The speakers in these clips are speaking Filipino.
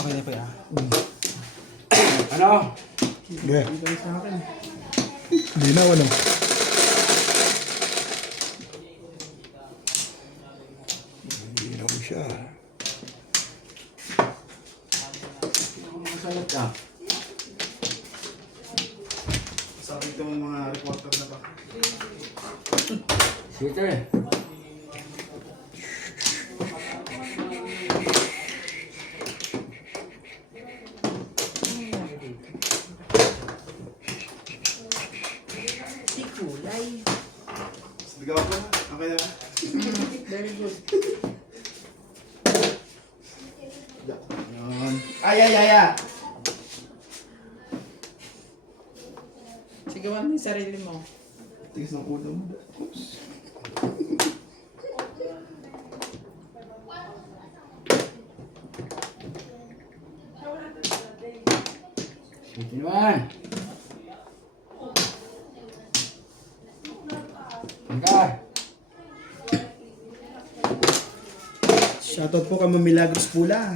Okay na po ya. Ano? Yeah. Ibigay sa akin. Hindi na, wala. Hindi na siya. Masalat ka. Sabi ito mga reporter na ba? Sige. Kulay. Sigaw ko na. Okay na. Very good. Yun. Ay. Sigawan mo yung sarili mo. Tigis ng ulo mo. Oops. Sige naman. Hanggang. Shoutout po kay Ma'am Milagros Pula.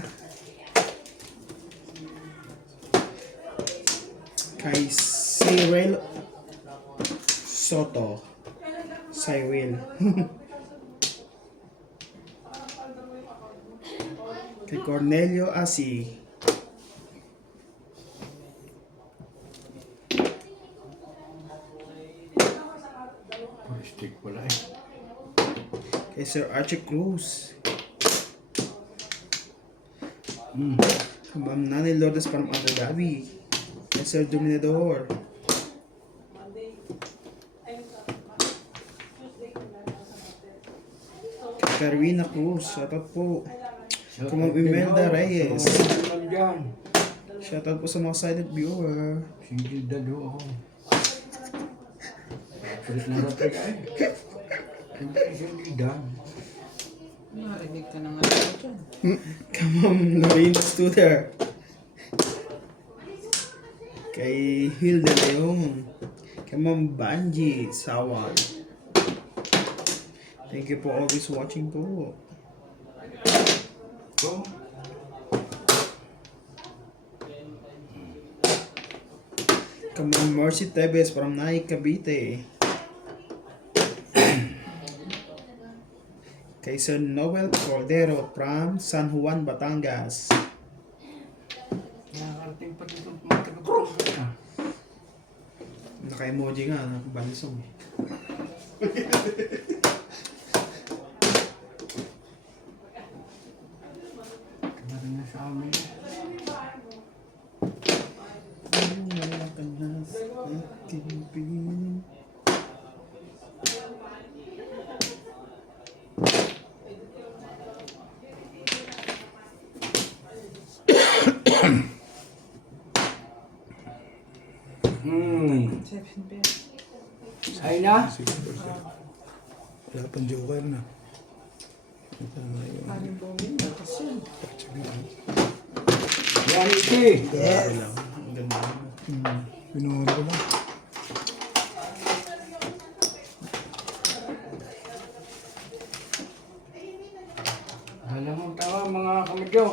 Kay Cyril Soto. Cyril. Kay Cornelio Asi. Stick pala eh. Kay Sir Archie Cruz. Kay Ma'am Nani Lourdes from Abu Dhabi. Kay Sir Dominador. Kay Carwina Cruz. Shoutout po. Kay Ma'am Imelda Reyes. Dyan. Shoutout po sa mga silent viewer. Single dad ho ako. Sulit na rapi ka eh. Single dad. Marinig ka na nga ako dyan. Kay Ma'am Lorraine Studer. Kay Hilda Leon. Kay Ma'am Banji Sawan. Thank you for always watching po. So, Kay Ma'am Mercy Tebes from Naik, Cavite. Kay Sir Noel Cordero from San Juan, Batangas. nakakarating pa dito mga taga-cross. Naka-emoji nga, nakabansong. Kaya na sa amin. Wala ka na sa aking piling. Seven bear. Ay na? Wala pang joker na. Ito na yun. Aling bumili. Batas yun. Yan iti. Yes. Ang ganda. Pinuhuli ko lang. Alam mo tama mga kamedyo.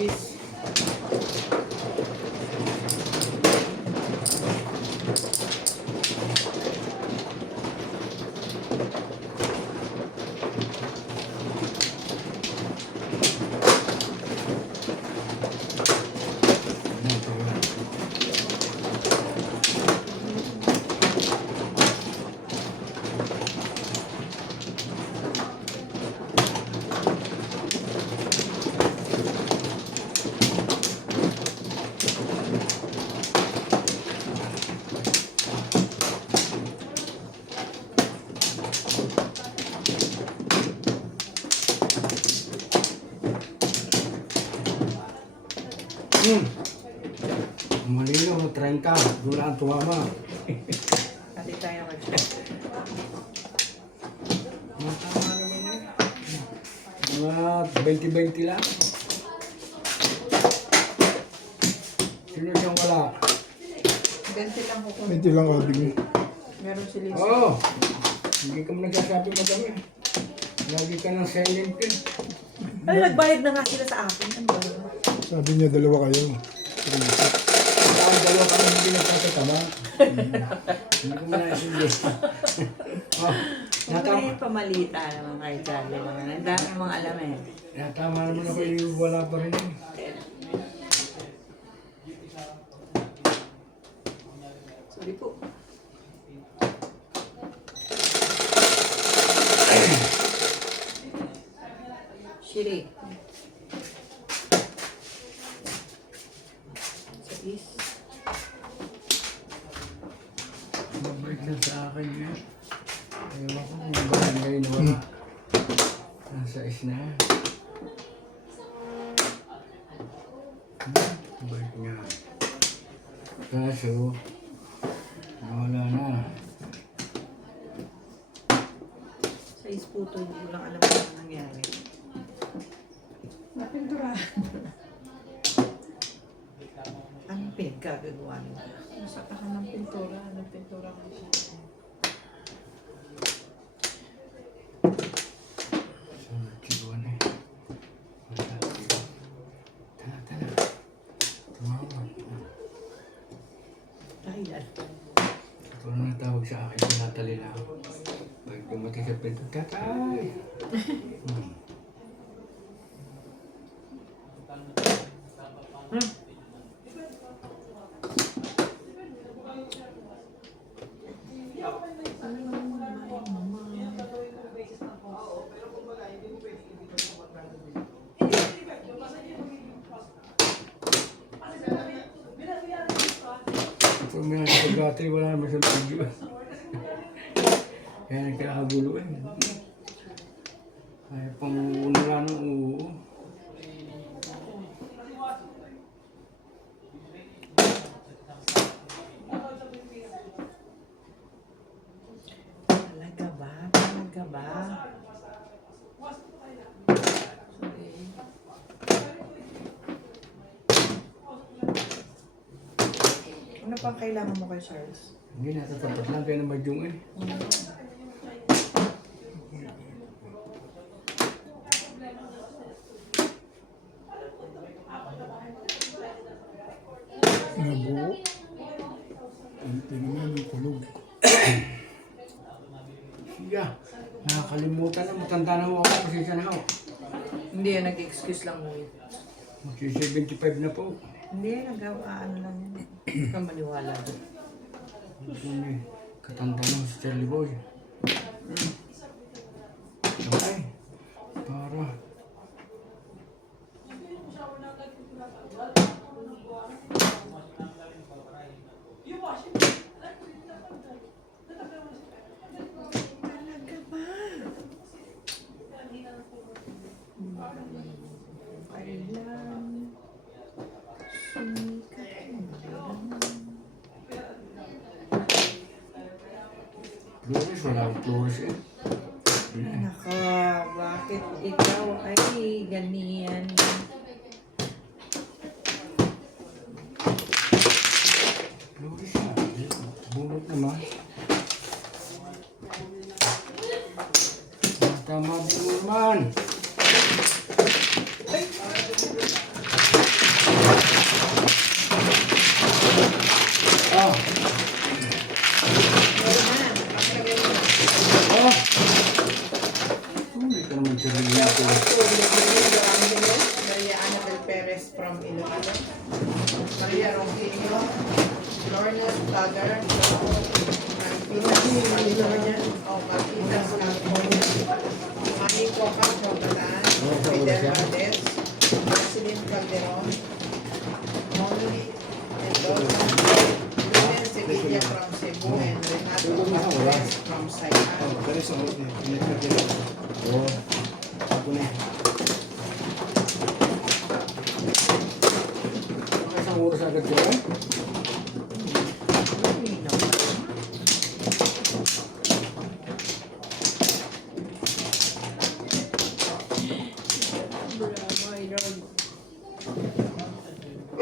Yes. Malino, 30. Doon ang tumama. Ati tayo kayo. Matama naman yun. Mga 20-20 lang. Sino siyang wala? 20 lang ko. Medyo lang kabig mo. Meron si Lisa. Oo. Hindi ka mo nagsasabi madami. Lagi ka ng silent eh. Ay, nagbayad na nga sila sa akin. Ano ba? Sabi niya dalawa kayo. Saan dalawa kami hindi nagkakatama. Hindi ko naisindi. Oh, Huwag na yung pamalita naman kay Charlie naman. Ang dami mong alam eh. tama naman ako yung wala pa rin eh. Sorry po. Shiri. Sa is. Mabalik na sa akin yun. Ewan ko kung bakit ngayon wala. Nasa is na. Balik nga. Kaso, wala na. Sa is po to, hindi ko lang alam kung ano nangyari. Napintura. Anong pinagkagagawa nila? Nasaka ka ng pintura. Anong pintura ko siya? Tiguan eh. Tala, tala. Tumawa. Dahilan. Ito na natawag sa akin, tinatali lang. Pag dumating sa pinto, tatay! Kung may nagpagati, wala naman sa video. Kaya nagkakagulo eh. Kaya pang unala ng uo. Talaga ba? Talaga ba? Sorry. Ano pang kailangan mo kay Charles? Hindi, natatapat lang kaya na madyong eh. Nabuo. Tingnan mo yung kulog. Siya, nakakalimutan na, matanda na ako, pasensya na ako. Hindi yan, nag-excuse lang mo yun. Magsi 75 na po. Hindi yan, ano lang yun. Huwag kang maniwala doon. Katanda na si Charlie Boy. Okay. Para. Kailan sumikat ang bulan? Flores, wala akong flores eh. Naka, bakit ikaw ay ganyan? Flores ah. Bunot naman. Tama din mo naman. Ah. Oh. Hindi ka naman sarili ito. Maria Annabel Perez from Iloilo. Maria Ronquillo. Lornes Vlogger. Marquitas California. Marquitas California. Manny Coca from Bataan. Fidel Valdez. Marceline Calderon. Molly Mendoza. Lumen Sevilla from Cebu. And Renato Valdez from Saipan. Dari sa ulit niya. Pinagkakit niya. Oo. Ako na. Isang oras agad sila eh. Malinaw pa rin.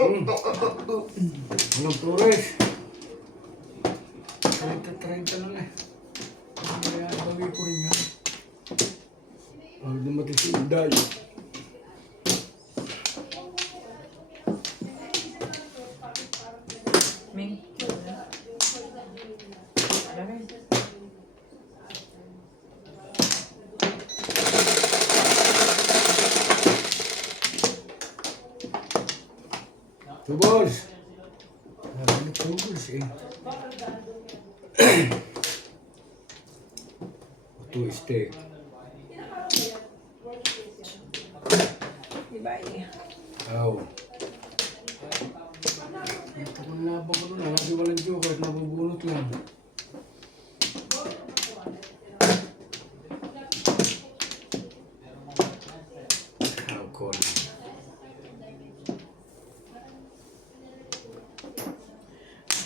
Walang flores. 30 lang eh. Kaya ibagay ko rin yan. Pag dumating si Inday. Ming. Dami. Tubos! Ano tubos eh? Ito steak. Diba eh? Aw. Ito kung labang ko nun, lagi walang joker at nabubunot lang. Aw, call.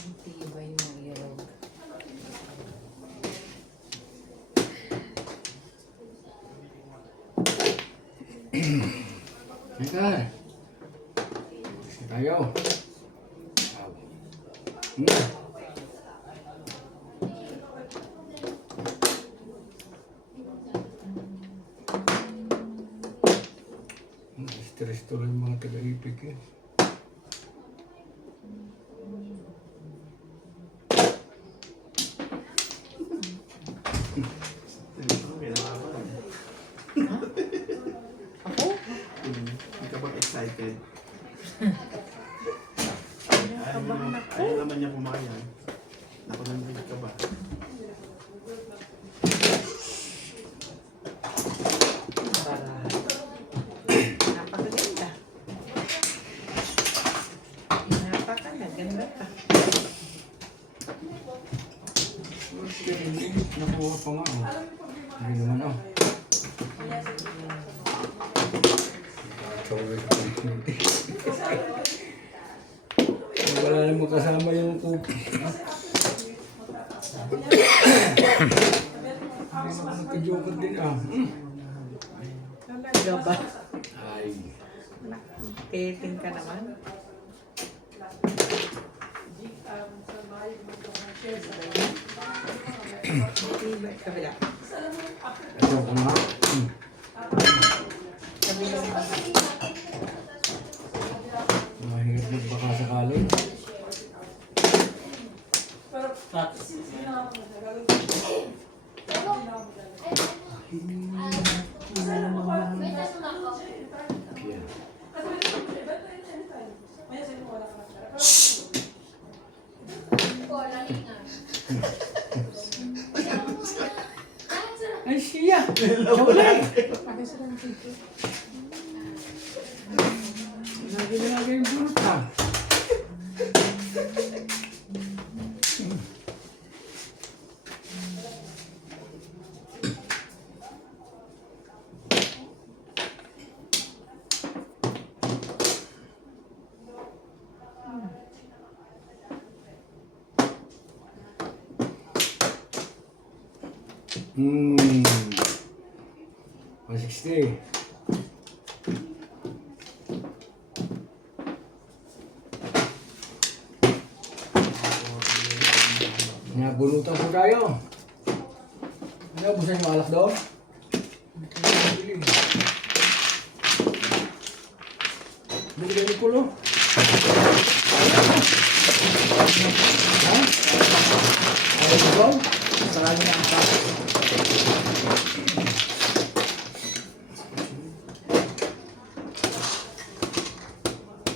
Ang tibay mo yun. Teka. Kasi tayo. Aw. Stress tuloy yung mga taga-ipig eh. Hindi ka bang excited? Kabang ako. Ayaw naman niya pumayan. Ako naman ka ba? Napakaganda. Napakaganda ka. Nakuha pa nga oh. Hindi naman oh. Wala namang kasama yung kupi. Hindi naman nagka-joker din ah. Talaga ba? Ay. Titing ka naman. Tibay. Kabila. Ito ko nga. Kabila. Mahirap magbaka sakali. Yan. Ay siya! Wala eh! Lagi yung bunot ha. Hmm. 160. Nabunutan po tayo. Nabusan yung alak doon. Bili ni Kulo. Ha? Ayaw mo doon? Sarado na ang tayo.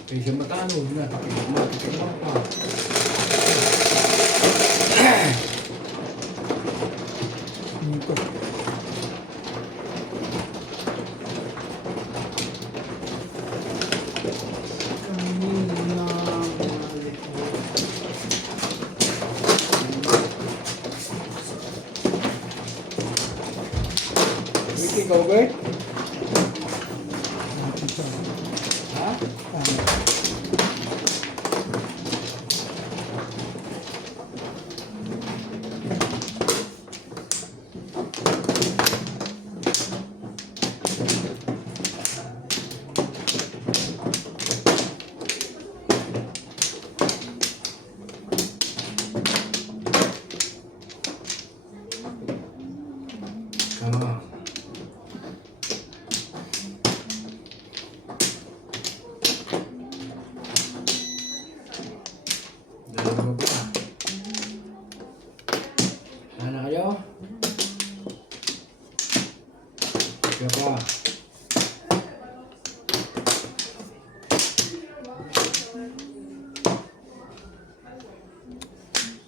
Kaya siya matano. Natikit lang pa. Dito. Wiki, ikaw ba? Ha?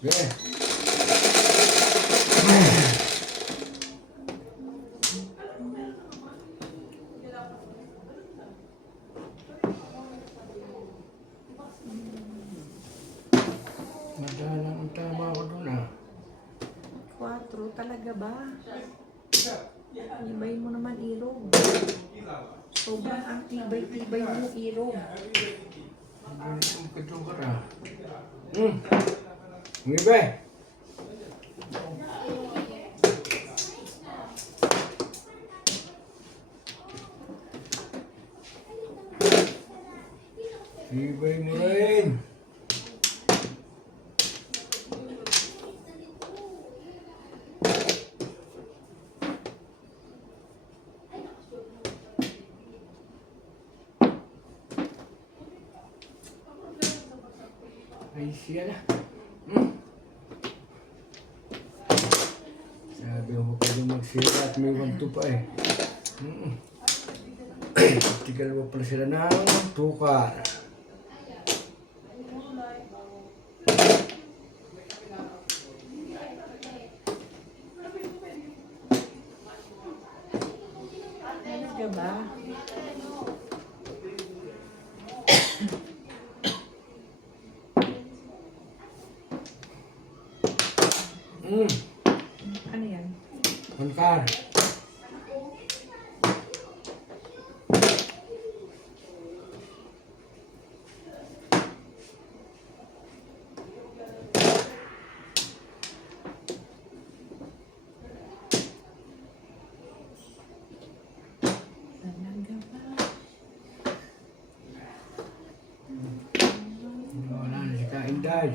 Okay. Madalang ang tama ko doon ah. 4 talaga ba? Ibayin mo naman, Irog. Sobrang ang tibay-tibay mo, Irog. Ang ganito ang kadukar ah. Umibe! Ibay mo rin! Ay, siya na. Sabi mo pa din magsira at may 1-2 pa eh. Tigal mo pala sila ng tukar. Talaga ba? Ano yan? Tukar. Talaga ba? Wala na si Kainday.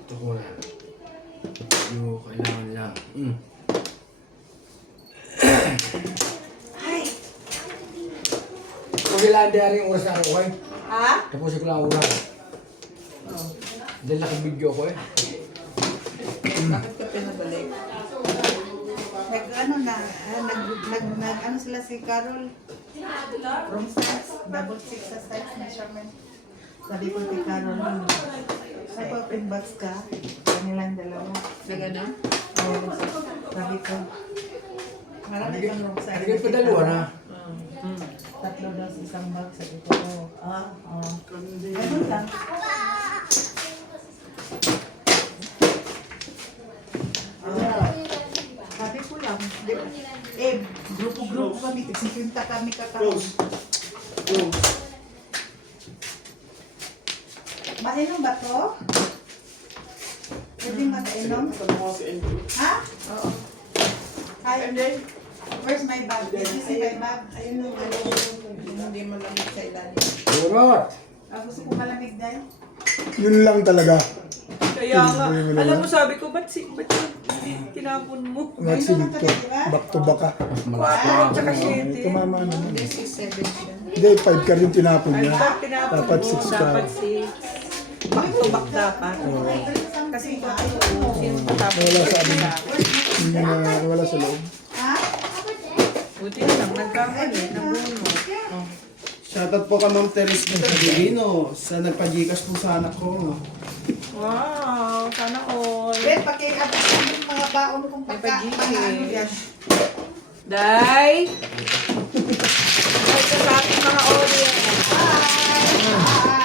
Ito ko na. Yung kailangan lang. Ay! Kung ilan din rin oras na ako eh. Ha? Tapos ko lang oras. Dahil nakabidyo ko eh. Bakit ka pinabalik? Nag-ano na, nag-ano sila si Carol? From size, double 6 sa size measurement. Sabi ko kay Carol, nag-open box ka, kanilang dalawa. Nag-ano? Oo, sabi ko. Marami kang wrong size. Ano pa dalawa na? 3 daw sa isang box, sabi ko. Ganun lang. Sabi ko lang, grupo-grupo kami, 50 kami kakaroon. Mainom ba to? Pwede makainom? Ha? Oo. Hi, where's my bag? Did you see my bag? Ayun yung hindi malamig sa ilalim. Burot! Gusto ko malamig dahil. Yun lang talaga. Kaya nga, alam mo sabi ko, ba't hindi tinapon mo? Vaccine to. Back to back ka. 4 tsaka 7. Tumama naman. This is 7 siya. Hindi, 5 ka rin tinapon niya. Tinapon Dapat mo, 6 ka. dapat 6. Back to back dapat. Kasi ito, Sino patapos Wala sa sa amin. akin? Hindi na wala sa loob. ha? Buti na lang, nagkamali, nabuno. Shoutout po ka Ma'am Teres Divino sa nagpa-Gcash po sa anak ko. Wow, sana all. Ben, pakiabot yung mga baon kong May pagkain. pag-ibig. Mga ano yan. Day! Day ka sa ating mga audience.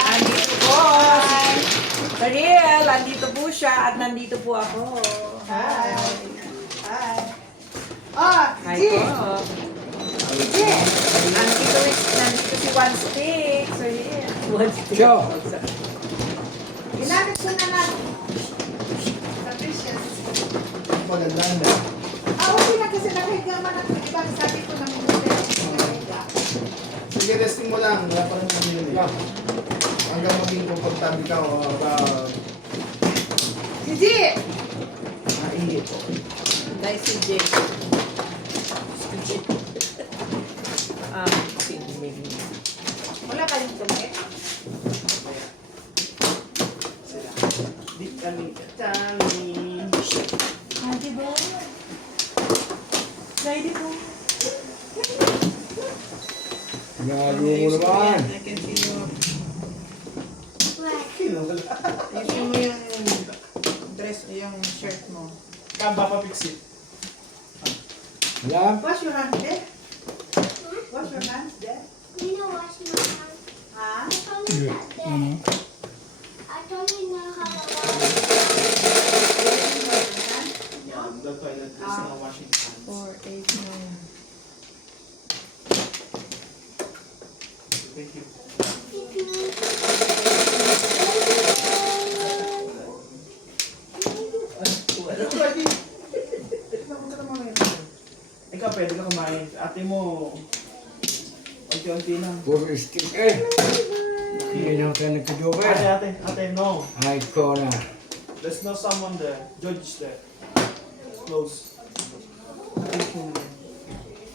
Andito po. Daniel, andito po siya at nandito po ako. Hi. Hi. Oh, Hi G. po. Nandito si One Stick. So yeah. One Stick. Show! Ginamit ko na lang. Delicious. Maganda na. Okay na kasi nakahiga man ako. Diba sabi ko na muna nakahiga. Sige, testing mo lang. Wala pa rin kami yun eh. Hanggang maging komportable ka o Gigi! maingit po. Dahil si Jay. Si Jay. Wala kayong tumit? Charlie. Daddy bo. Daddy bo. Gago mo naman. I can see you. Ayusin mo yung dress, yung shirt mo. Kamba pa fix it. Wala. Wash your hands there. Wash your hands there. You know, wash my hands. Ha? I told you that there. I don't even know how to wash. The toilet is now washing hands. 4, 8, 9. Thank you. Ikaw, pwede ka kumain. Ate mo, unti-unti lang. Puro stick eh. Hindi na tayo nagka-joker. Ate, no. Ay, ko na. There's no someone there. George there. Close.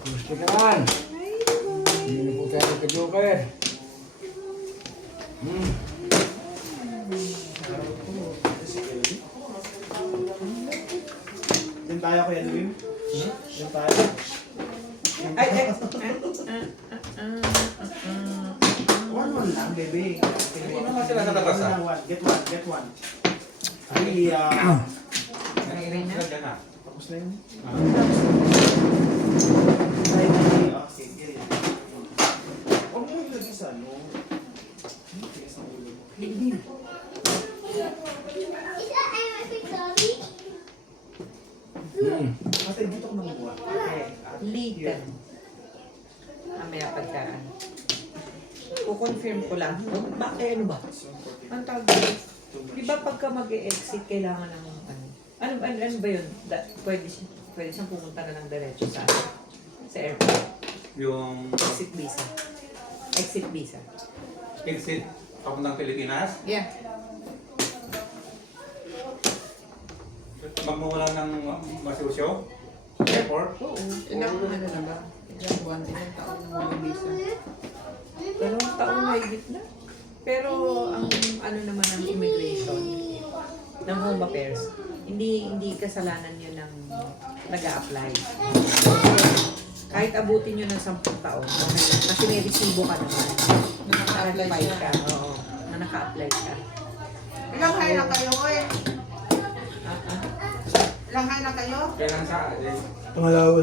Gusto ka naman. Hindi na po tayo nagka-joker. Din tayo kuya Luim. Din tayo. One lang, baby. Hindi naman sila sa labas, ah. Get one. Ay, Sila dyan ah. tapos na yun. Ah. Ay, okay, get it. Huwag mo ilagay sa ano. Tigas ang ulo mo. Is that my big doggy? Ate, dito ko nakuha. Later. Mamaya pagkaan. Kukonfirm ko lang. Bakit ano ba? Ang tawag dito? Di ba pagka mag-e-exit, kailangan ng ano ba yun? Pwede siyang pumunta na ng diretso sa airport. Yung Exit visa. Exit visa. exit papuntang Pilipinas, Yeah. magmumula ng Masyusyo, airport. Oo. Ilang ano na ba? Ilang buwan, ilang taon na walang visa. Dalawang taong mahigit na. Pero ang ano naman ng immigration, ng home affairs, hindi kasalanan yun ng nag-a-apply. Kahit abutin yun ng 10 taon, kasi may resibo ka naman. Na naka-apply Naka-apply siya. ka. Oo, na naka-apply ka. Ilang hay na kayo, oy? Ilang hay na kayo? Kailan sa atin? Pangalawa.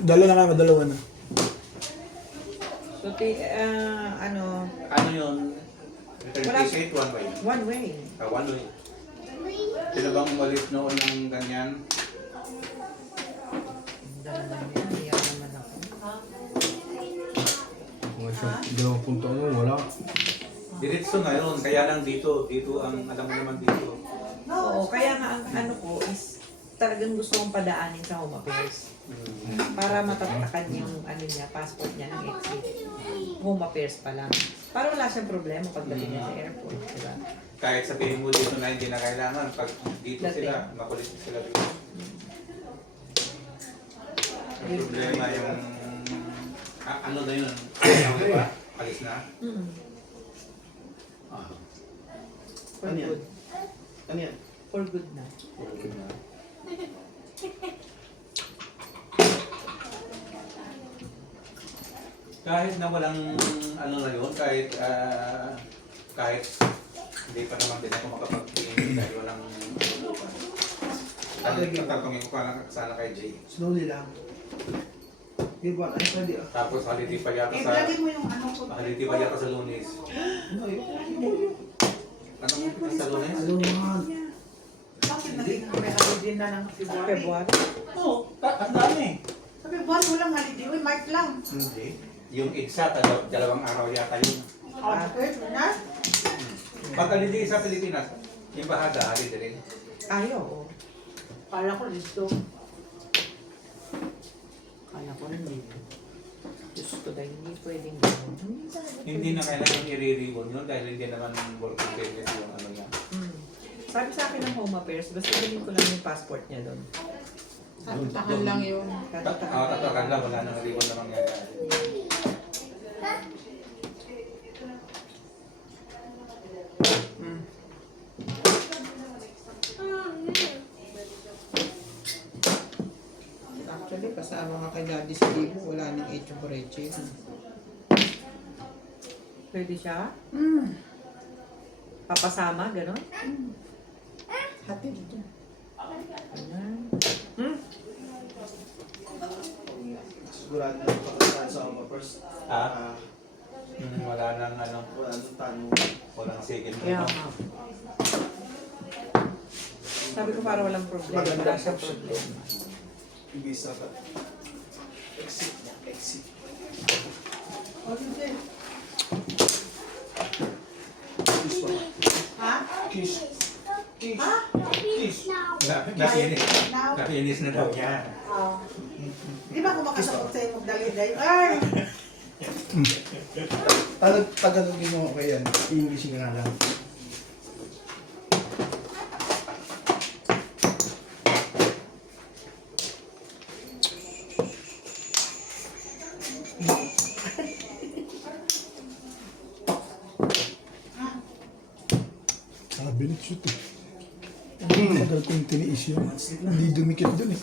Dalawa na kami, dalawa na. So, ano, Ano yun? Return Wala. ticket, one way. one way. One way. Sila bang umalis noon ng ganyan? Dalaman yan, iyak naman ako. Mga isang dalawang punto mo, wala. Diretso na yun, kaya lang dito ang alam mo naman dito. Oo, kaya nga ang ano ko is talagang gusto kong padaanin sa home affairs. Para matatakan yung ano niya, passport niya ng exit. Home affairs pa lang. Para wala siyang problema pagdating niya sa airport, diba? Kahit sabihin mo dito na hindi na kailangan, pag dito Dati. sila, makulit sila dito. Ang problema yung, ano na yun, di ba? Alis na. Mm. For Ano yan? good. Ano yan? For good na. Kahit na walang ano na yun, kahit hindi pa naman din ako makapag-tingin dahil walang ano bukas. Tatanungin ko pa lang sana kay Jay. Slowly lang. Give one. Ay, pwede ah. Tapos holiday pa yata Eh, sa lagi mo yung ano ko. holiday pa yata sa Lunes. Ano yun? Anong pita sa Lunes? Ano naman? Bakit naging may holiday na ng February? February. Oo, ang dami. Sa February walang holiday. Uy, March lang. Hindi. Yung EDSA, dalawang araw yata yun. Okay, na? Pag holiday sa Pilipinas, yung bahada, holiday rin. Ayaw. Kala ko listo. Kala ko nandito. Diyos ko dahil hindi pwedeng gano'n. Hindi na kailangan i-re-reward yun dahil hindi naman working business yung ano niya. Hmm. Sabi sa akin ng home affairs, basta galing ko lang yung passport niya doon. Tahan lang yun. Tatakan lang, wala nang reward na mangyayari. Actually, kasama ka kay Daddy sa libo, wala nang Echo Boreche. Pwede siya? Papasama, gano'n? Hatid dito. Sigurado na pagkakaan sa mga first. Wala nang ano, Wala nang tanong. walang second. Kaya nga. Sabi ko para walang problema. Wala siyang problema. Ibisa ka. Exit. Exit. Kiss pa. Ha? Kiss. Kiss. Ha? Kiss. Nakinis na daw niya. Di ba kung makasabot sa'yo magdali-dali? Ay! Tagalogin mo ko yan. English ka na lang. Binit shoot eh. Matagal ko yung tiniis yun. Hindi dumikit dun eh.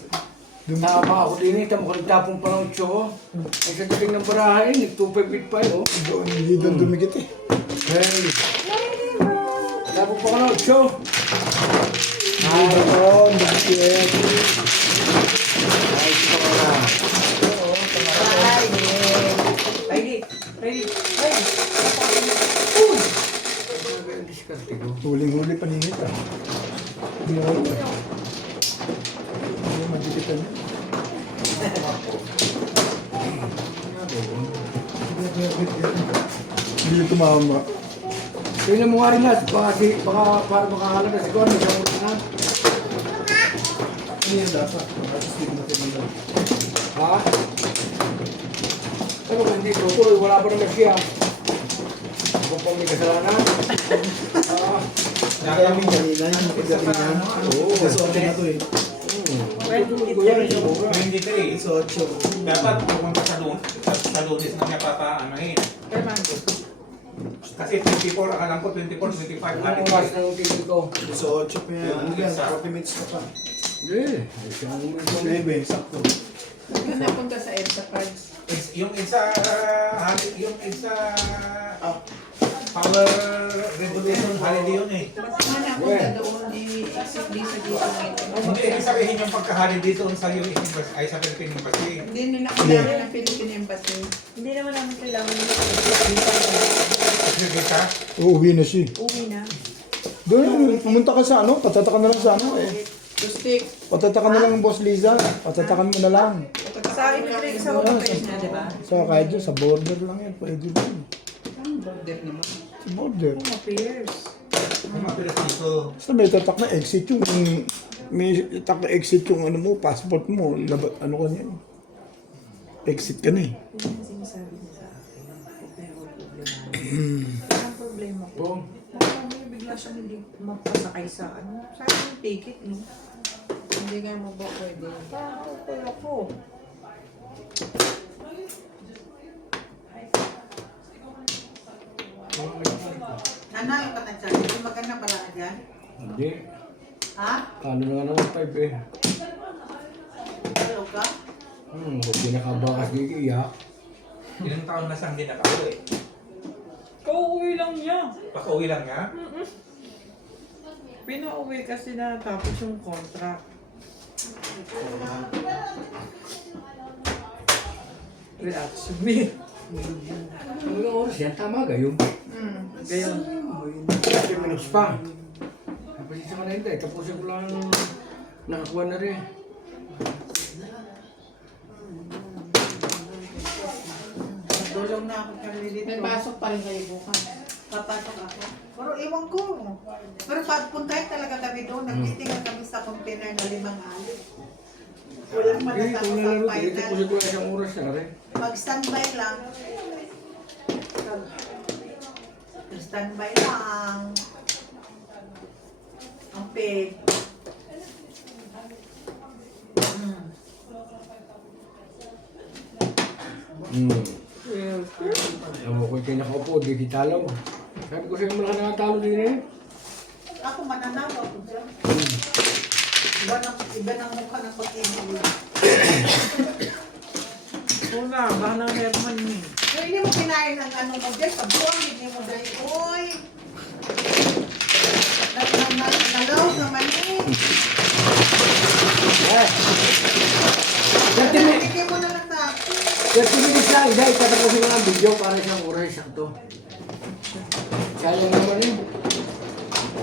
Nakapa ako din eh, tamo ko nagtapong pa ng 8. Ay sa dating ng barahay, nag-2.5 pa yun. Hindi doon dumikit eh. Hey! Tapong pa ko ng 8. Hindi doon dumikit. Ay, ito ka na. Ready? Ready? Ready? Ang diskarte ko. Huling-huli paningit ah. Hindi ako ito. Hindi madikitan yun. Hindi yung tumama. Tingnan mo nga rin na, baka para makakalaga si Gordon, siya muna na. Ano yan dapat? Tapos hindi ko natin Ha? Sabi ko, hindi tutuloy, wala pa naman siya. Kung pa may kasalanan. Kaya may kanina yung makagabi niya. Oo, kasi okay na to eh. Hindi ka eh. So, 8. Dapat pumunta sa Lunes na niya ano Kaya mango. Kasi 24, alam ko 24, 25. Anong oras na yung tingin ko? So, 8 pa yan. Ano yan? 40 minutes ka pa. Hindi. Isang moment ko na. 9, sakto. Hindi napunta sa EDSA cards. Yung isa Power Revolution holiday yun eh. Mana ako na doon i-exit dito ngayon. Hindi, ibig sabihin yung pagka-holiday doon sa US Embassy, ay sa Philippine Embassy. Hindi nila kailangan ng Philippine Embassy. Hindi naman namin kailangan yung Sige ka? Uuwi na siya. uwi na. Doon, pumunta ka sa ano, patatakan na lang sa ano eh. Rustic. Patatakan na lang Boss Liza. Patatakan mo na lang. Sa immigrate sa home page niya, di ba? So, kahit dyan, sa border lang yan. Pwede din. Ang border naman. Sa border. Home affairs. Yung mga Pilipino. Basta may tatak na exit yung... May tatak na exit yung ano mo, passport mo. Ano ka niyan. Exit ka na eh. Yun yung sinasabi niya sa akin. Pero problema. Ang problema ko. Oo. May bigla siyang hindi magpasakay sa ano. Sa akin yung ticket, no? Hindi nga mo ba pwede. Parang ako. Nanayo ka na dyan. Hindi maganda pala ka dyan. Hindi. Ha? Kano na nga naman 5 eh. Hello ka? Huwag pinakabakas gigiyak. Ilang taon na siyang hindi nakauwi. Kauwi lang niya. Paka-uwi lang niya? Pinauwi kasi na tapos yung contract. Relax me. Ano yung oras yan? Tama gayon. Gayon. 30 minutes pa. Kapag isa ka na hindi, tapusin ko lang nakakuha na rin. Dulaw na ako kami dito. May pasok pa rin kayo bukas. Papasok ako. Pero iwan ko. Pero pagpuntahin talaga kami doon. Nag-meeting na kami sa container na 5 alit. Walang Hindi, matatapos kung ang nalaro, final. tapusin ko lang isang oras na rin. Mag-standby lang. Standby lang. Ang paid. Ako ko'y kinakaupo, di kitalaw. Sabi ko sa'yo, wala ka nakatalo din eh. Ako mananaw ako dyan. Iba ng mukha ng pag-ibig. Una, baka ng Herman eh. Yung hindi mo kinain ang ano mo dyan, kabuang, hindi mo dyan, uy. Nagaw naman eh. 30 minutes. Hindi mo na lang sa akin. 30 minutes lang, guys. Tatapusin ko ng video para isang oras to. Sayang naman yun.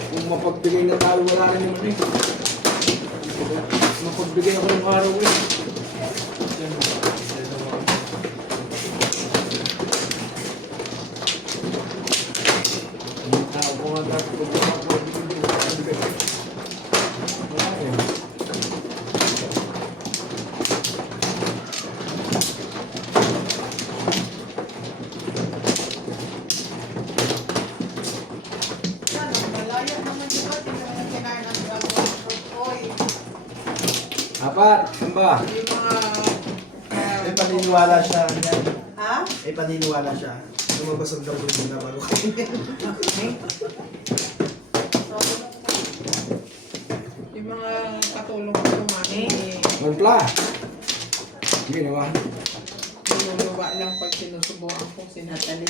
Kung mapagbigay na tayo, wala rin naman eh. Mapagbigay ako ng araw eh. Ang tao ko nga tapos kung mapagbigay ko. Wala eh. Yan, ang malaya naman di ba? Hindi mo yung kinain ng dragon fruit, uy. Apat, samba. Yung mga... May paniniwala siya. Yan. Ha? May paniniwala siya. Lumabas ang daw na bago kainin. Yung mga katulong ko kumain, Magpla. Ginawa. niluluwa lang pag sinusubukan kong sinatali.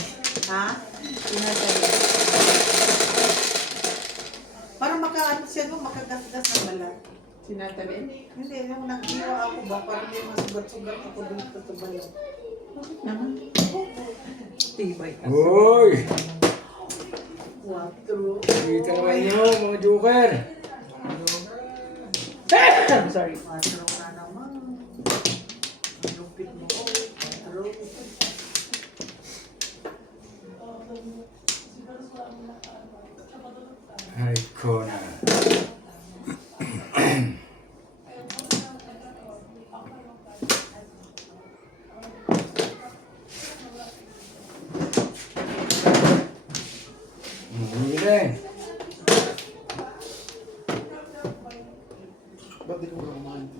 Ha? Sinatali. Para makaano siya no, makagasgas ng balat. Sinatali? Hindi, nung nag-iwa ako ba, parang may masugat-sugat ako dun sa balat. Naman. Tibay ka. Uy! 4. Kita naman nyo, mga joker. I'm sorry. 4 na naman. Lupit mo ko. 4. Ay, ko na. Rin. Ba't di ko ba kumain ito?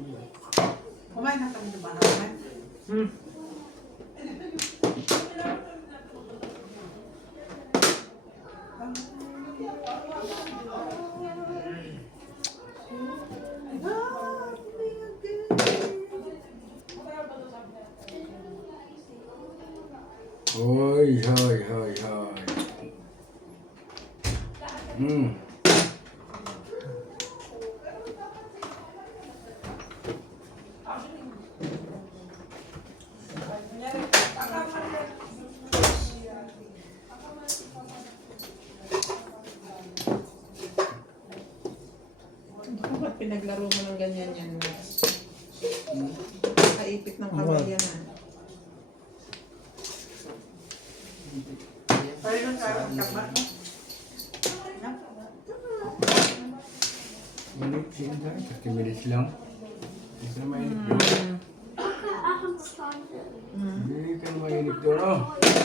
Kumain na kami sa bahay. Hoy, hoy, hoy, hoy. Ba't pinaglaro mo ng ganyan yan? Kaipit ng kamay yan ah. Parang nang karang taba. Minutes yun tayo, 30 minutes lang. Hindi ka na mainit doon. I have started. Hindi ka na mainit doon, oh.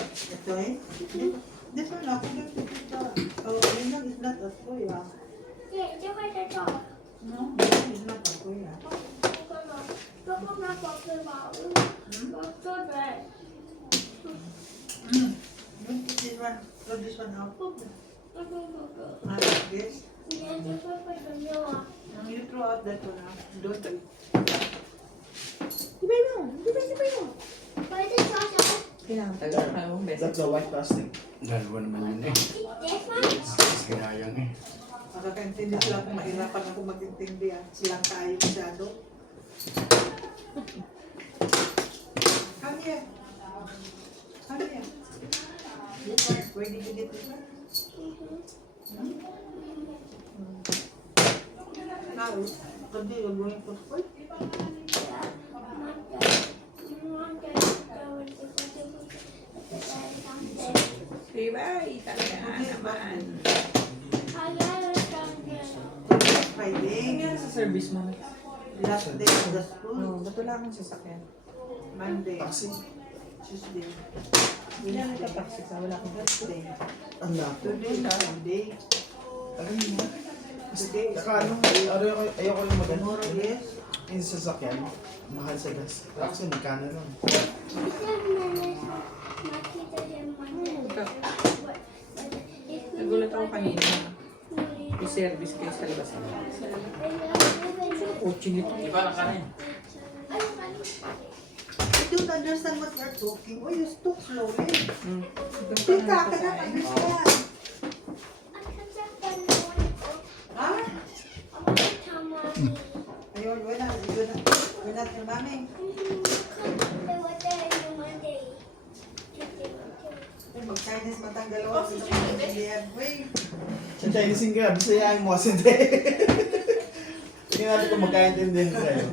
Ito eh. This one, ako lang dito. Oh, yun lang is not a kuya. Yeah, do it at all. No, this one is not a kuya. Look what my father about. What's so bad? Don't put this one, throw this one out. Yeah, Ah, this. just put the new one. No, you throw out that one out. Don't do it. Why did you want Kailangan tagal na yung That's message. the white plastic. Dalawa naman yun eh. this one? Ginayang eh. Makakaintindi sila kung mahirapan ako mag-intindi ah. Silang tayo masyado. Come here. Come here. This one, where did you get this one? Now, today you're going to school? Tibay talaga naman. Friday. Tingnan sa service mo. Last day of the school. No, ba't wala akong sasakyan? Monday. Taxi. Tuesday. Hindi na nagka-taxi ka, wala akong Wednesday. Ang lapo. Today, Sunday. Alam mo? Today, Ayoko yung maganda. tomorrow, yes. Yung sasakyan, mahal sa gas. Taxi, magkano lang. Nagulat ako kanina. I-service kayo sa labas. kotse nito. I don't understand what you're talking. Oh, you talk slowly. Doon pa Tita, na I cannot nakasain. understand. Ah? Ayun, we're not filming. Mag-Chinese matang dalawa sila pag-intindihan. Wait. Sa Chinese ka, bisayahin mo kasi hindi. Tingnan natin kung magkaintindihan tayo.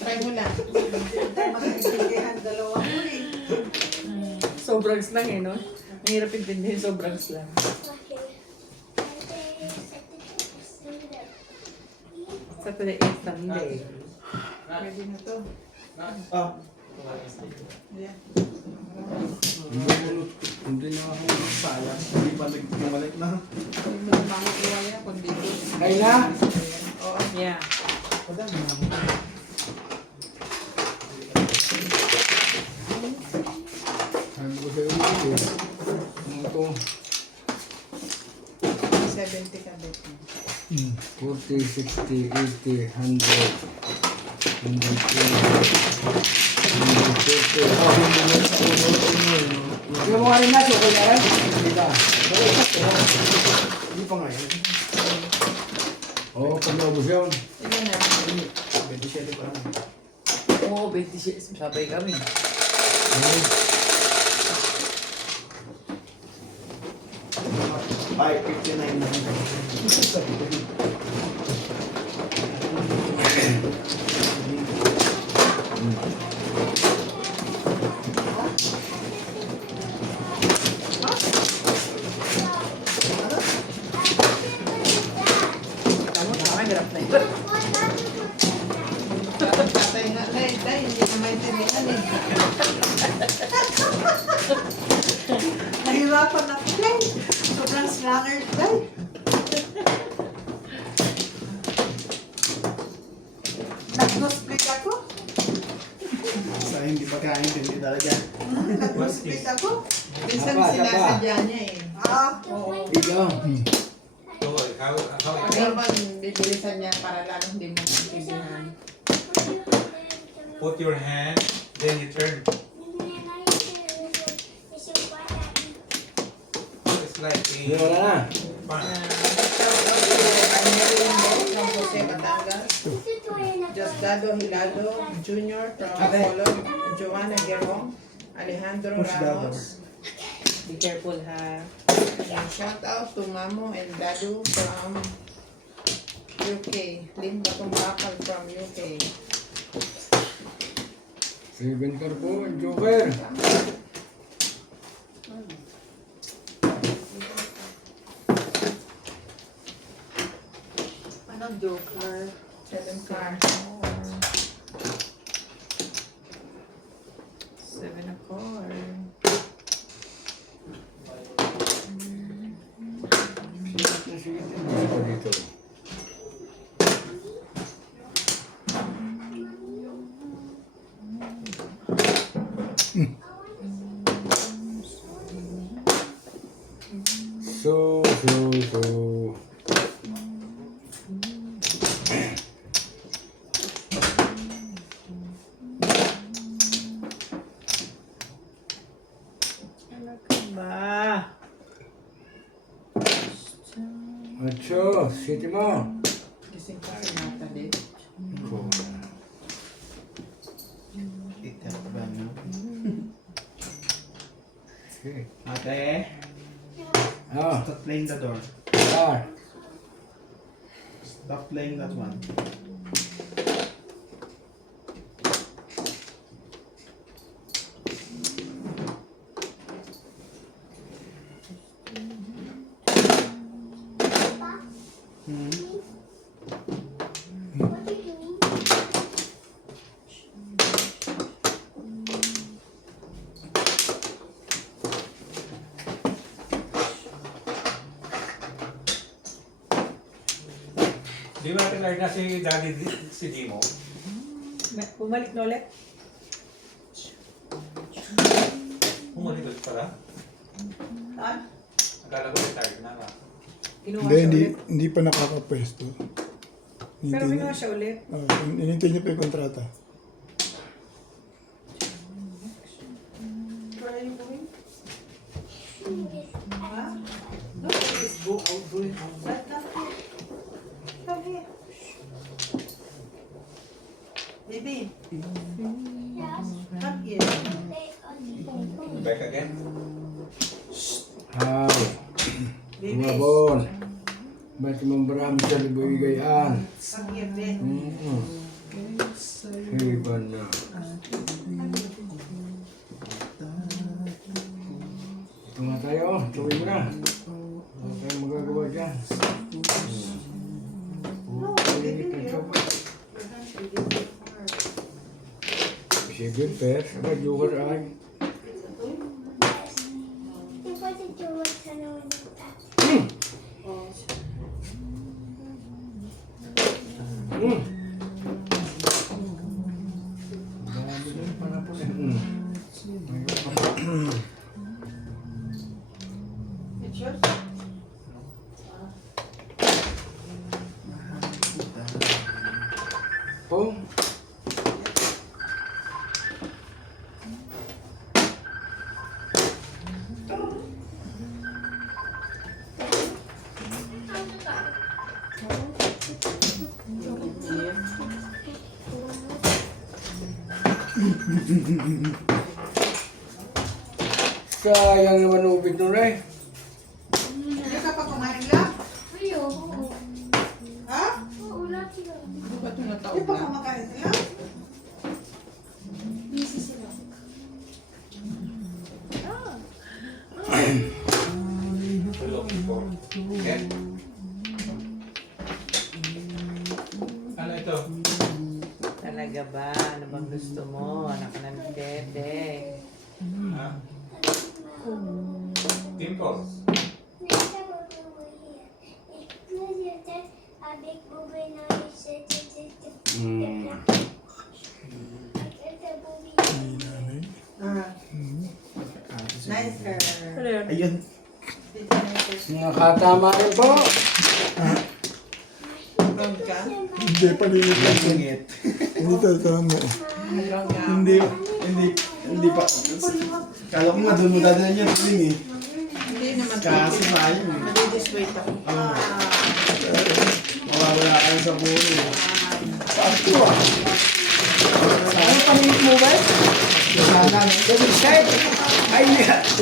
Try mo lang. Tayo mag-intindihan dalawa ko eh. Sobrang slang eh, no? Ang hirap intindihin, sobrang slang. Saturday is Sunday. Pwede na to. Ah, Yeah. Hindi na ako. sayang. Hindi pa nagkumalik na. Hindi mo na makukuha yan, kundi ko. Kaya na. Oo. Yeah. Madami na. Sabi ko sa'yo ulit eh. Ano to? 70 ka, bet mo. 40, 60, 80, 100, 120, 140. Oh, hindi mo sa ulo. Yung mga rin natin, okay na yan? Hindi ba? Hindi pa nga yun. Oo, pag naubos yun. Ilan na? 27 pa lang. Oo, 26. Sabay kami. Ay, 59 na. Tama, hirap na yun. Tatay nga, day, hindi na maintindihan eh. Nahirapan ako din. Sobrang slanger din. Nag-split ako. Sa hindi pagkaintindi talaga. Nag-split ako. Minsan Tapa, sinasadya niya eh. Oo. Ikaw. So, how Pag naman bibilisan niya para lalo hindi mo maintindihan. put your hand, then you turn. It's like Hindi, wala na. fan. Shout out to Primary Index from Jose Batangas. Diosdado Hilado Jr. from Colon. Joanna Gerong. Alejandro Ramos. Be careful, ha? And shout out to Mamo and Dadu from UK. Linda Kumbakal from UK. 7 car po, Joker. Anong joker? 7 car. 7 a car. Dito, dito. So. Ano ka ba? 8, city mo. Gising pa si Natalie. Ito ba nyo? Okay. Ate, Ah, stop playing the door. car. Stop playing that one. Di ba natin na si Daddy si Dimo? Bumalik na ulit? Bumalik ulit pala. Ah, Akala ko retired na nga. Kinuha Hindi, siya hindi, ulit. hindi pa nakakapwesto. Pero Hinintay niyo. ginawa siya ulit. Hinintay niyo pa yung kontrata. Where are you going? Ha? Let's go out, go out. Right, come here. Come here. Baby, come here. Back again. Hi. Baby, Mga bon. Ba't marami sa liboy-gayan? come here, baby. Iba na. Ito nga tayo. Tuloy mo na. Wala tayong magagawa dyan. Sige, Pers. Agad yung ay. Marami din para po. It's yours? Po. Sayang naman ubit nun eh. Hindi ka pa kumain lang? Ha? Ano ba tinatawag Hindi pa na? kumakain lang? Looking for. Okay. Ano ito? Talaga ba? Ano bang gusto mo? Anak ng tete. Ha? Dimples. Nicer. Ayun. Nakatama rin po. Brown ka? Hindi, palinit lang. Sungit. Hindi tama. Brown nga. Hindi pa. Kala ko nga doon mo dadalhin yan. Tuling eh. Hindi naman. Kasi sayang eh. Madidiswait ako. Mawawala kayo sa bulo eh. Sakto ah. Ano pamilit mo ba? Sana. Kahit, ay,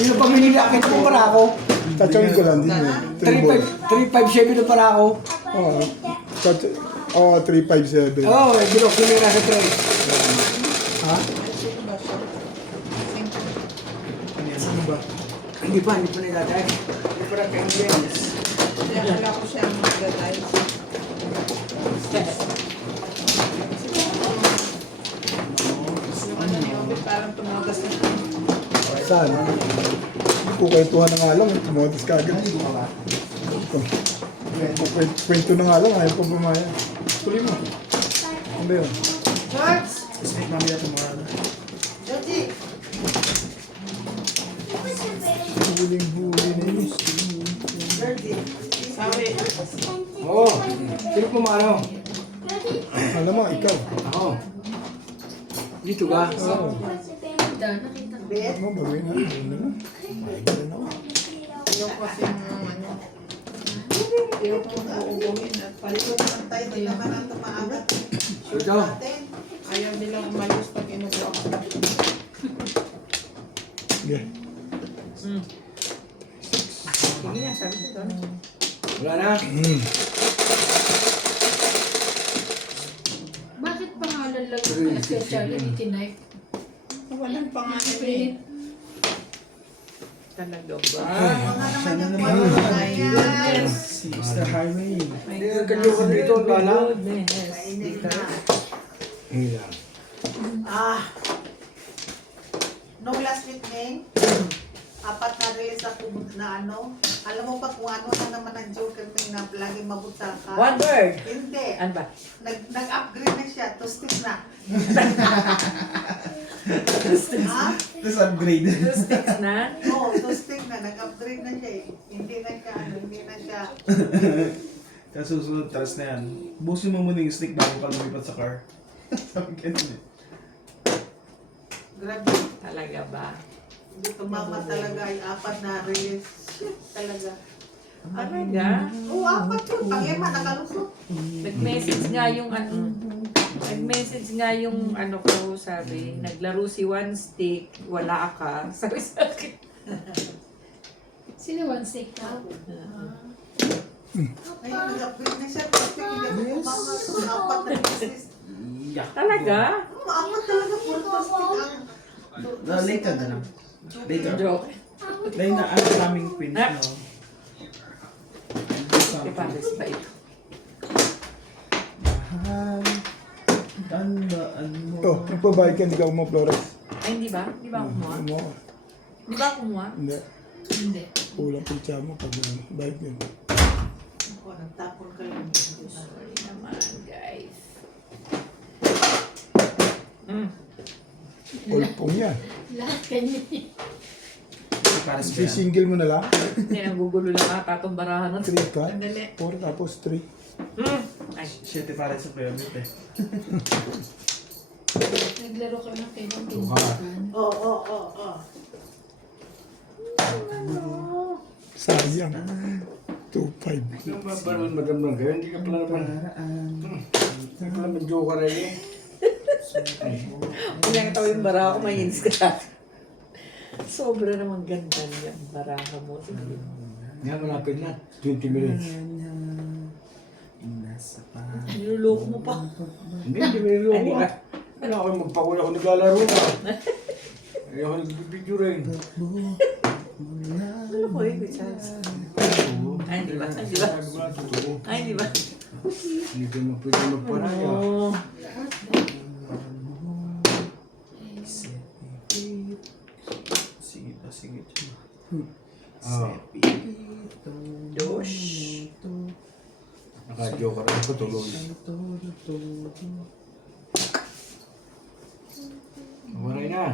yung pamilya, kahit mo para ako. Tatsawin ko lang din eh. 357 na para ako. Oo, 357. Oo, bilok ko na sa 3. Ha? Sino ba siya? Ano ba? Hindi pa nilatay. Hindi pa rin James. Kaya wala ko siya mag-gatay. Yung ano ni Obit parang tumagas na siya. Saan? Hindi ko kwentuhan na nga lang. Tumotis ka agad. Kwento na nga lang. Ayaw pa bumaya. Tuloy mo. Ano ba yun? George! Steak mamaya tomorrow. Georgie! Huling-huli na yun. Georgie! Sabi, Oo. Sino pumano? Alam mo, ikaw. Ako. Dito ka? Oo. Bet? Ano, baguhin na. Baguhin na. Baguhin na. ayaw kasi yung ano. Ayaw ko uubuhin at Palikot naman tayo. Hindi naman ang tumaagat. Ito. Natin. ayaw nilang umalis pag inubo ako. Sige. Sige na, sabi ko doon. Wala na. Bakit pangalan lang yung specialty tonight? Walang pangalan eh. Talaga ba? Mga naman yung mga yan. Si Mr. Highway. Hindi ka kanyo dito. Wala. Mainit na. Hila. Nung last week, Ning, 4 na release ako na ano. Alam mo ba kung ano na naman ang Joker Ning na laging mabuta ka? One word. Hindi. Ano ba? Nag-upgrade na siya. 2 sticks na. Ha? Tapos upgrade. 2 sticks na? Oo, 2 sticks na. Nag-upgrade na siya eh. Hindi na siya, ano, hindi na siya. Kaya susunod, taras na yan. Busin mo muna yung stick bago ka lumipat sa car. Sabi ganun eh. Grabe. Talaga ba? Dito mama talaga ay 4 na release. Shit talaga. Talaga? Oo, 4 yun. Pang-lima, nakalusot. Nag-message nga yung ano ko, sabi, naglaro si One Stick, wala ka. Sabi sa akin. Sino one stick ka? Ay, nag-upgrade na siya. Kasi hindi ako kumama. 4 na release. Talaga? Oo, 4 talaga. Puro plastic ang... Later na lang. Later. Joke. Dahil na ang daming pins Ah. no. Ipares ba ito? Mahal, tandaan mo. Oh, nagbabayad ka, hindi ka mo Flores. Ay, hindi ba? Hindi ba ako kumuha? Ano? Hindi ba ako kumuha? Hindi. Hindi. Kulang pizza mo pag bayad yun. Ako, nagtapon ka lang. Sorry naman, guys. Ulpong yan. Lahat kanya. Para sa Sisingle mo na lang. Hindi, nagugulo lang ata itong barahan ng 3 ka. Sandali. 4 tapos 3. Ay, 7 para sa pyramid eh. Naglaro kami ng kailang pinagkakan. Oo. Sayang. 2-5. Yung ba naman magandang kayo? Hindi ka pala naman. Hindi ka pala naman joker rin eh. kung nakita ko yung baraha ko, mahinis ka sa akin. Sobra naman ganda niya ang baraha mo. Sige. Nga malapit na. 20 minutes. Nasa pa. Niluloko mo pa. Hindi may Ay, loko. di ba? Wala ako magpakula ako naglalaro na. Ay ako nagbibidyo rin. Ano ko eh, good chance. Ay, di ba? Ay, di ba? Sabi ko na totoo. Ay, di ba? Hindi ka na pwede magparaya. Oo. Sige pa, sige. Ah. Dosh. Naka-joker ako tuloy. Maray na.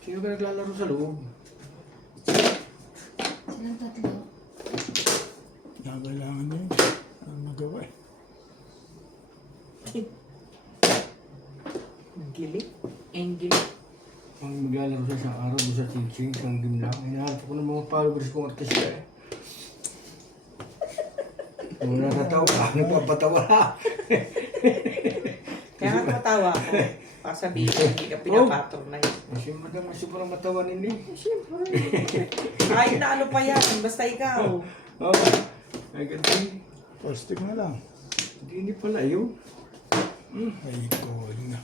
Sino ka naglalaro sa loob? Silang tatlo. Kailangan niya. Ang magawa eh. Gilig. Gilig. Ang maglalaro sa isang araw doon sa teaching, isang game lang. Hinahanap ko ng mga followers kong artista eh. Kung natatawa, nagpapatawa na. Kaya nga tumatawa ako. Baka sabihin ko, hindi ka pinapatronay. Kasi madami sobrang matawa nila eh. Siyempre. Ay, na ano pa yan. Basta ikaw. Oh, ay ganti. Plastic na lang. Hindi pala yun. Ay, call na.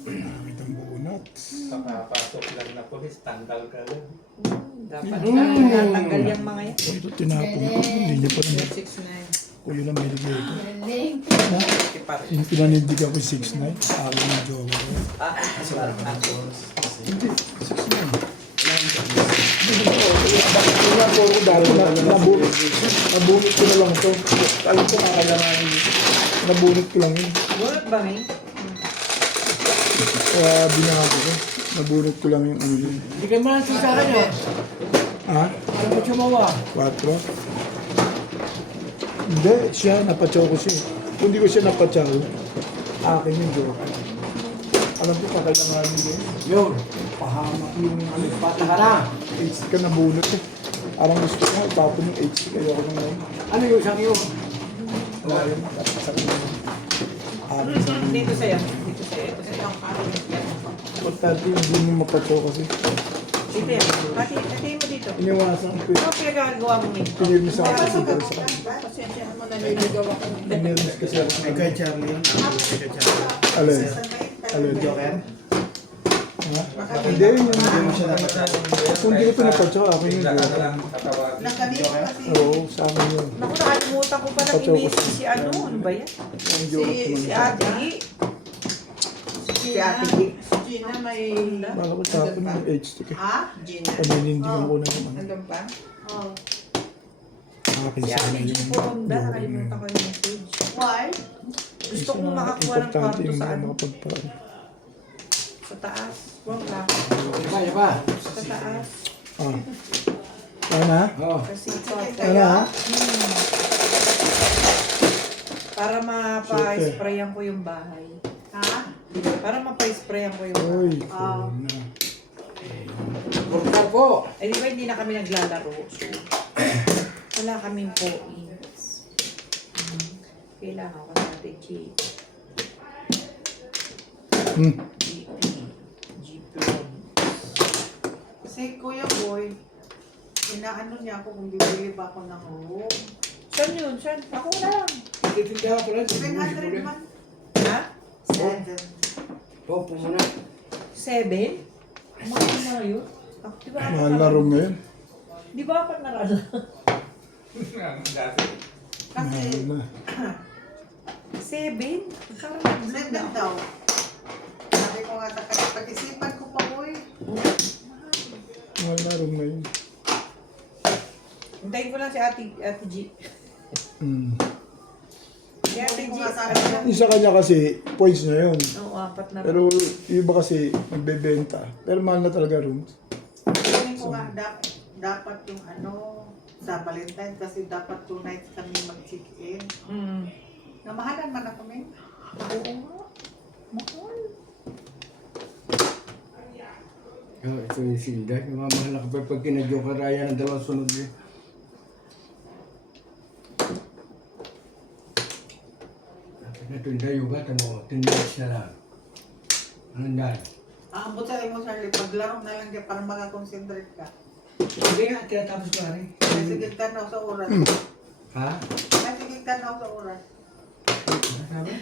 Nakakit ang bunot. Pakapasok lang na polis, tanggal ka lang. Dapat natanggal yung mga yan. Ito tinapon ko. Hindi niya pa naman. 6'9". Kulo lang binigay ito. Galing. Yung pinanindig ako 6'9". Akin yung jowa ko. Hindi, 6'9". Wala po ako dahil nabunot ko na lang ito. Alam ko kakailangan nabunot ko lang yun. Bunot ba, May? Kaya binangako ko. Nabunot ko lang yung ano yun. Hindi ka man sa akin yun. Ha? Ano ba sumawa? 4? Hindi, siya, napatsaw ko siya. Kung hindi ko siya napatsaw, akin yung joke. Alam ko, kakailanganin yun. Yun, pahamak yung pata ka na. HD ka nabunot eh. Parang gusto ko, tapon yung HD, kaya ako naman. Ano yung isang yun? Wala yun, dapat sa kanya. Akin sa kanya. Dito sa'yo. Dito sa'yo. Ito sa'yo. Importante yung hindi mo mapatsaw kasi. Dito yan. Pati mo dito. Iniwasan ko Ano pinagagawa mo, May? pinirmis ako sa siguro sa kanya. Pasensya mo na nililigaw ako. Pinirmis kasi ako sa Ay, kay Charlie yun. Kay Charlie. Alin? Alin? Joker? Ha? Hindi, yun. Hindi mo siya napatalo. Kung hindi ko ito napatsaw, akin yung Bigla ka na joke. lang tatawagin. Nakanito kasi. Oo, sa akin yun. Naku, nakalimutan ko pa ng i-message si ano. Ano ba yan? Yung joke ko Si man. Ate Gi. Si Ate Gi. Gina, may... Bala ko tapon yung HD ka. Ha? Gina? Paninindigan ko na naman. Andun pa? Oh. Akin Si sa Ate kanya Gi yung po, Ronda. joke. Nakalimutan ko yung message. Why? Gusto kong makakuha ng Importante kwarto yung sa ano. makapagparaan. Sa taas. Huwag lang. Kaya pa. Sa taas. Ah. Kaya na? Oo. Kasi Kaya na? ha? para mapa-sprayan ko yung bahay. Ha? Para mapa-sprayan ko yung bahay. Uy, Ah. cool na. Buksan po. Eh di ba hindi na kami naglalaro? So, wala kaming points. Kailangan ko sa G. Hmm. G plus. Si Kuya Boy, inaano niya ako kung bibili ba ako ng room. Saan yun? Saan? Ako na lang. Titindahan ko lang. 700 man. Ha? 7. Opo muna. 7? Mahal na yun? Ah, di ba Mahal na room ngayon. Di ba apat na rala? Dati. Kasi, Mahal na. 7? Parang 7 daw. Sabi ko nga sa kanya, pag-isipan ko pa, boy. Mahal na room ngayon. Hintayin ko lang si Ate G. Hmm. Si Ate G. Sabi ko nga sa kanya, Yung sa kanya kasi, points na yun. Oo, apat na Pero yung iba kasi, nagbebenta. Pero mahal na talaga room. sabi ko nga, dapat yung ano, sa Valentine, kasi dapat 2 nights kami mag-check-in. Mm. Namahalan man ako, men. Oo nga. Mahal. Ito yung Sinday. Yung mga mahal na kapag pag kinadyo ka raya ng dalawang sunod eh. Ito yung dayo ba? Tano, 10 minutes na lang. Anong dahil? Aabot sa mo, Charlie, paglaro na lang dyan para makakonsentrate ka. Hindi nga, tinatapos ko rin. May sigig tanaw sa oras. Ha? May sigig tanaw sa oras. Ano sabi?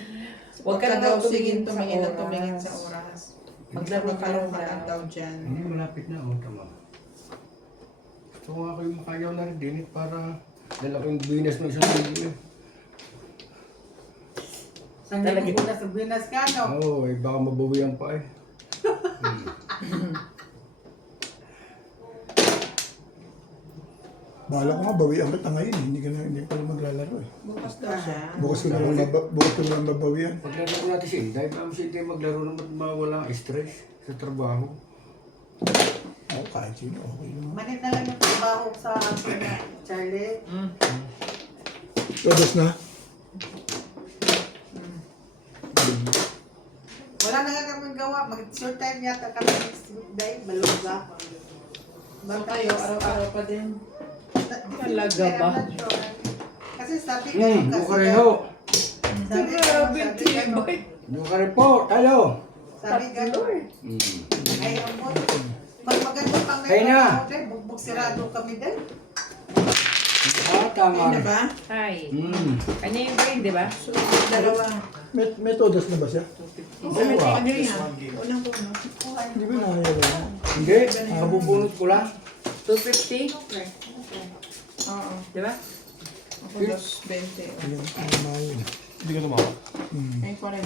Huwag ka na daw tumingin tumingin sa at tumingin oras. sa oras. Maglaro ka Magkaroon lang ka lang daw dyan. Hindi, malapit na. O, tama. Gusto ko nga kayo makayaw na rin din para dala ko yung binas ng isang video. Saan Talaga. hindi mo na sa Binas ka, no? Oo, baka mabawian pa eh. Bahala ko nga, bawian kita ngayon. Hindi ka pa lang maglalaro eh. Bukas daw siya. Bukas ko na lang babawian. Paglaro ko natin si Inday, baka si Inday maglaro naman mawala stress sa trabaho. Oo, kahit sino, okay naman. Manit na lang yung trabaho sa akin na, Charlie. Todos na? Wala na nga kami gawa. Mag-short time yata kami next week day. Maluga. So kayo, araw-araw pa din. Talaga ba? Kasi sabi ko kasi Bukareho! sabi ko, Grabe, sabi ko, tibay. Bukareport! Tayo! sabi ko, ay amot. Mas maganda pang Kaya na. bugbog sirado kami din. Ah, tama. Ayun na ba? Hi. Kanya yung brain, di ba? So, Dalawa. May todos na ba siya? Ano yan? One game. Unang puno. Hindi ba nakakaya Hindi, kabubunot ko lang. 250? Oo. Di ba? Ako 2.20. Ayun, ano na yun. Hindi ka tumawa. Hmm. Ay, 40.